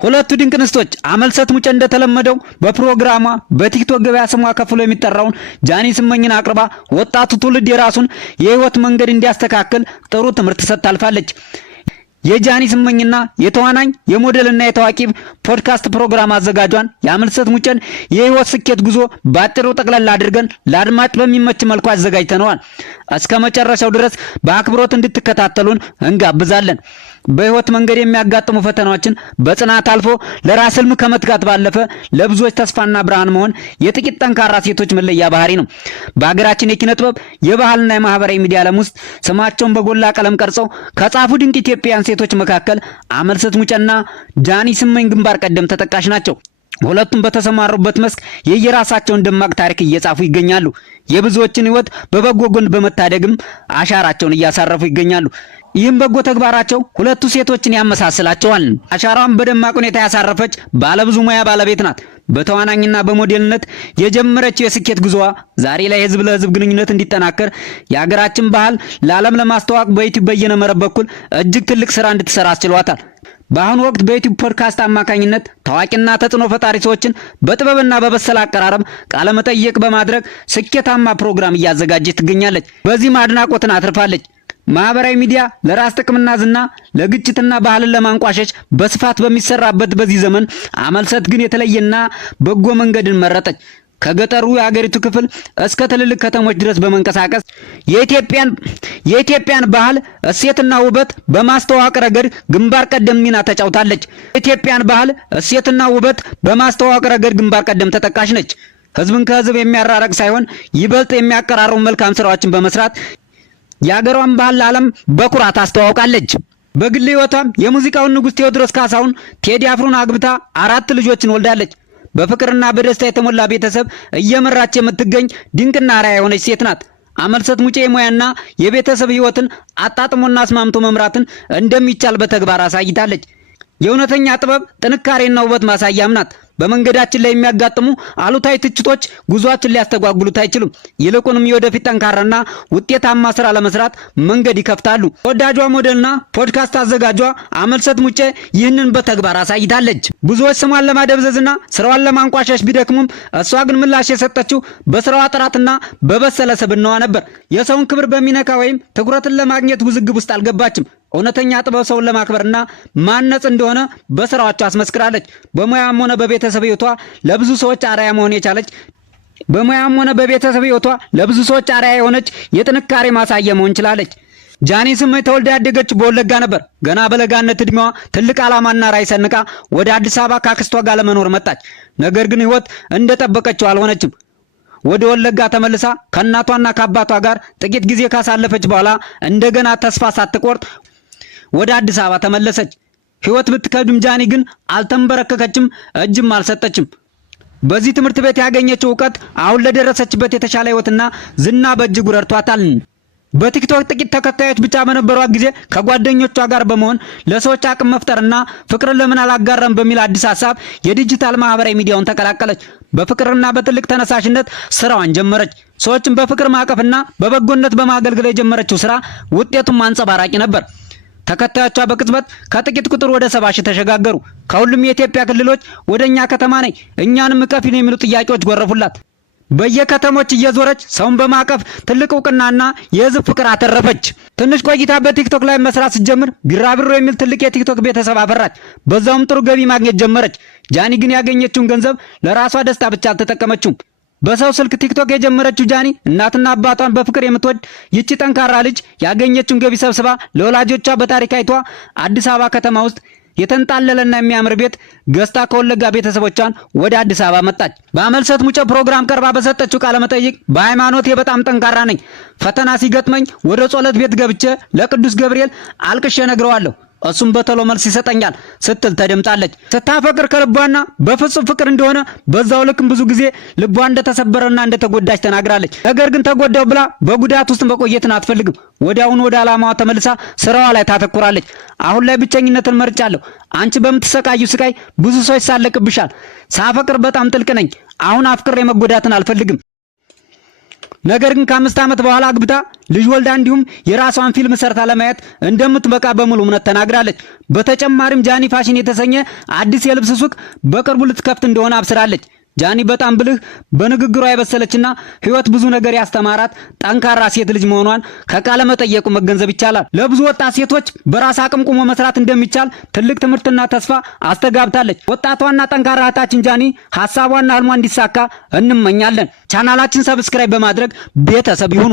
ሁለቱ ድንቅ እንስቶች አመልሰት ሙጬ እንደተለመደው በፕሮግራሟ በቲክቶክ ገበያ ስሟ ከፍሎ የሚጠራውን ጃኒ ስመኝን አቅርባ ወጣቱ ትውልድ የራሱን የህይወት መንገድ እንዲያስተካክል ጥሩ ትምህርት ሰጥታልፋለች። የጃኒ ስመኝና የተዋናኝ የሞዴልና የታዋቂ ፖድካስት ፕሮግራም አዘጋጇን የአመልሰት ሙጬን የህይወት ስኬት ጉዞ ባጭሩ ጠቅለል አድርገን ለአድማጭ በሚመች መልኩ አዘጋጅተነዋል። እስከ መጨረሻው ድረስ በአክብሮት እንድትከታተሉን እንጋብዛለን። በህይወት መንገድ የሚያጋጥሙ ፈተናዎችን በጽናት አልፎ ለራስ ህልም ከመትጋት ባለፈ ለብዙዎች ተስፋና ብርሃን መሆን የጥቂት ጠንካራ ሴቶች መለያ ባህሪ ነው። በአገራችን የኪነ ጥበብ የባህልና የማህበራዊ ሚዲያ ዓለም ውስጥ ስማቸውን በጎላ ቀለም ቀርጸው ከጻፉ ድንቅ ኢትዮጵያውያን ሴቶች መካከል አመልሰት ሙጬና ጃኒ ስመኝ ግንባር ቀደም ተጠቃሽ ናቸው። ሁለቱም በተሰማሩበት መስክ የየራሳቸውን ደማቅ ታሪክ እየጻፉ ይገኛሉ። የብዙዎችን ህይወት በበጎ ጎን በመታደግም አሻራቸውን እያሳረፉ ይገኛሉ። ይህም በጎ ተግባራቸው ሁለቱ ሴቶችን ያመሳስላቸዋል። አሻራዋን በደማቅ ሁኔታ ያሳረፈች ባለብዙ ሙያ ባለቤት ናት። በተዋናኝና በሞዴልነት የጀመረችው የስኬት ጉዞዋ ዛሬ ላይ ህዝብ ለህዝብ ግንኙነት እንዲጠናከር የሀገራችን ባህል ለዓለም ለማስተዋወቅ በዩቲዩብ በየነ መረብ በኩል እጅግ ትልቅ ስራ እንድትሰራ አስችሏታል። በአሁኑ ወቅት በዩቲዩብ ፖድካስት አማካኝነት ታዋቂና ተጽዕኖ ፈጣሪ ሰዎችን በጥበብና በበሰለ አቀራረብ ቃለ መጠይቅ በማድረግ ስኬታማ ፕሮግራም እያዘጋጀች ትገኛለች። በዚህም አድናቆትን አትርፋለች። ማህበራዊ ሚዲያ ለራስ ጥቅምና ዝና ለግጭትና ባህልን ለማንቋሸሽ በስፋት በሚሰራበት በዚህ ዘመን አመልሰት ግን የተለየና በጎ መንገድን መረጠች። ከገጠሩ የአገሪቱ ክፍል እስከ ትልልቅ ከተሞች ድረስ በመንቀሳቀስ የኢትዮጵያን ባህል እሴትና ውበት በማስተዋወቅ ረገድ ግንባር ቀደም ሚና ተጫውታለች። የኢትዮጵያን ባህል እሴትና ውበት በማስተዋወቅ ረገድ ግንባር ቀደም ተጠቃሽ ነች። ህዝብን ከህዝብ የሚያራርቅ ሳይሆን ይበልጥ የሚያቀራርቡ መልካም ስራዎችን በመስራት የአገሯን ባህል ለዓለም በኩራት አስተዋውቃለች። በግል ህይወቷም የሙዚቃውን ንጉሥ ቴዎድሮስ ካሳሁን ቴዲ አፍሮን አግብታ 4 ልጆችን ወልዳለች። በፍቅርና በደስታ የተሞላ ቤተሰብ እየመራች የምትገኝ ድንቅና አርአያ የሆነች ሴት ናት። አመልሰት ሙጬ የሙያና የቤተሰብ ህይወትን አጣጥሞና አስማምቶ መምራትን እንደሚቻል በተግባር አሳይታለች። የእውነተኛ ጥበብ ጥንካሬና ውበት ማሳያም ናት። በመንገዳችን ላይ የሚያጋጥሙ አሉታዊ ትችቶች ጉዟችን ሊያስተጓጉሉት አይችሉም። ይልቁንም የወደፊት ጠንካራና ውጤታማ ስራ ለመስራት መንገድ ይከፍታሉ። ተወዳጇ ሞዴልና ፖድካስት አዘጋጇ አመልሰት ሙጬ ይህንን በተግባር አሳይታለች። ብዙዎች ስሟን ለማደብዘዝና ስራዋን ለማንቋሸሽ ቢደክሙም እሷ ግን ምላሽ የሰጠችው በስራዋ ጥራትና በበሰለ ስብዕናዋ ነበር። የሰውን ክብር በሚነካ ወይም ትኩረትን ለማግኘት ውዝግብ ውስጥ አልገባችም። እውነተኛ ጥበብ ሰውን ለማክበርና ማነጽ እንደሆነ በስራዎቿ አስመስክራለች። በሙያም ሆነ በቤተሰብ ህይወቷ ለብዙ ሰዎች አርአያ መሆን የቻለች ለብዙ ሰዎች አርአያ የሆነች የጥንካሬ ማሳያ መሆን ችላለች። ጃኒ ስመኝ ተወልዳ ያደገችው በወለጋ ነበር። ገና በለጋነት እድሜዋ ትልቅ ዓላማና ራዕይ ሰንቃ ወደ አዲስ አበባ ካክስቷ ጋር ለመኖር መጣች። ነገር ግን ህይወት እንደጠበቀችው አልሆነችም። ወደ ወለጋ ተመልሳ ከእናቷና ከአባቷ ጋር ጥቂት ጊዜ ካሳለፈች በኋላ እንደገና ተስፋ ሳትቆርጥ ወደ አዲስ አበባ ተመለሰች። ህይወት ብትከብድም ጃኒ ግን አልተንበረከከችም፣ እጅም አልሰጠችም። በዚህ ትምህርት ቤት ያገኘችው ዕውቀት አሁን ለደረሰችበት የተሻለ ህይወትና ዝና በእጅጉ ረድቷታል። በቲክቶክ ጥቂት ተከታዮች ብቻ በነበሯት ጊዜ ከጓደኞቿ ጋር በመሆን ለሰዎች አቅም መፍጠርና ፍቅርን ለምን አላጋራም በሚል አዲስ ሀሳብ የዲጂታል ማህበራዊ ሚዲያውን ተቀላቀለች። በፍቅርና በትልቅ ተነሳሽነት ስራዋን ጀመረች። ሰዎችን በፍቅር ማቀፍና በበጎነት በማገልገል የጀመረችው ስራ ውጤቱም አንጸባራቂ ነበር። ተከታዮቿ በቅጽበት ከጥቂት ቁጥር ወደ 70 ሺህ ተሸጋገሩ። ከሁሉም የኢትዮጵያ ክልሎች ወደኛ ከተማ ነኝ እኛንም እቀፊን የሚሉ ጥያቄዎች ጎረፉላት። በየከተሞች እየዞረች ሰውን በማቀፍ ትልቅ እውቅናና የህዝብ ፍቅር አተረፈች። ትንሽ ቆይታ በቲክቶክ ላይ መስራት ስትጀምር ቢራቢሮ የሚል ትልቅ የቲክቶክ ቤተሰብ አፈራች። በዛውም ጥሩ ገቢ ማግኘት ጀመረች። ጃኒ ግን ያገኘችውን ገንዘብ ለራሷ ደስታ ብቻ አልተጠቀመችውም። በሰው ስልክ ቲክቶክ የጀመረችው ጃኒ እናትና አባቷን በፍቅር የምትወድ ይቺ ጠንካራ ልጅ ያገኘችውን ገቢ ሰብስባ ለወላጆቿ በታሪካዊቷ አዲስ አበባ ከተማ ውስጥ የተንጣለለና የሚያምር ቤት ገዝታ ከወለጋ ቤተሰቦቿን ወደ አዲስ አበባ መጣች። በአመልሰት ሙጬ ፕሮግራም ቀርባ በሰጠችው ቃለ መጠይቅ በሃይማኖቴ በጣም ጠንካራ ነኝ፣ ፈተና ሲገጥመኝ ወደ ጸሎት ቤት ገብቼ ለቅዱስ ገብርኤል አልቅሼ ነግረዋለሁ፣ እሱም በተሎ መልስ ይሰጠኛል ስትል ተደምጣለች። ስታፈቅር ከልቧና በፍጹም ፍቅር እንደሆነ በዛው ልክም ብዙ ጊዜ ልቧ እንደተሰበረና እንደተጎዳች ተናግራለች። ነገር ግን ተጎዳው ብላ በጉዳት ውስጥ መቆየትን አትፈልግም። ወዲያውኑ ወደ ዓላማዋ ተመልሳ ስራዋ ላይ ታተኩራለች። አሁን ላይ ብቸኝነትን መርጫለሁ። አንቺ በምትሰቃዩ ስቃይ ብዙ ሰው ይሳለቅብሻል። ሳፈቅር በጣም ጥልቅ ነኝ። አሁን አፍቅሬ መጎዳትን አልፈልግም። ነገር ግን ከ5 ዓመት በኋላ አግብታ ልጅ ወልዳ እንዲሁም የራሷን ፊልም ሰርታ ለማየት እንደምትበቃ በሙሉ እምነት ተናግራለች። በተጨማሪም ጃኒ ፋሽን የተሰኘ አዲስ የልብስ ሱቅ በቅርቡ ልትከፍት እንደሆነ አብስራለች። ጃኒ በጣም ብልህ፣ በንግግሯ የበሰለችና ህይወት ብዙ ነገር ያስተማራት ጠንካራ ሴት ልጅ መሆኗን ከቃለ መጠየቁ መገንዘብ ይቻላል። ለብዙ ወጣት ሴቶች በራስ አቅም ቆሞ መስራት እንደሚቻል ትልቅ ትምህርትና ተስፋ አስተጋብታለች። ወጣቷና ጠንካራ እህታችን ጃኒ ሐሳቧና ህልሟ እንዲሳካ እንመኛለን። ቻናላችን ሰብስክራይብ በማድረግ ቤተሰብ ይሁኑ።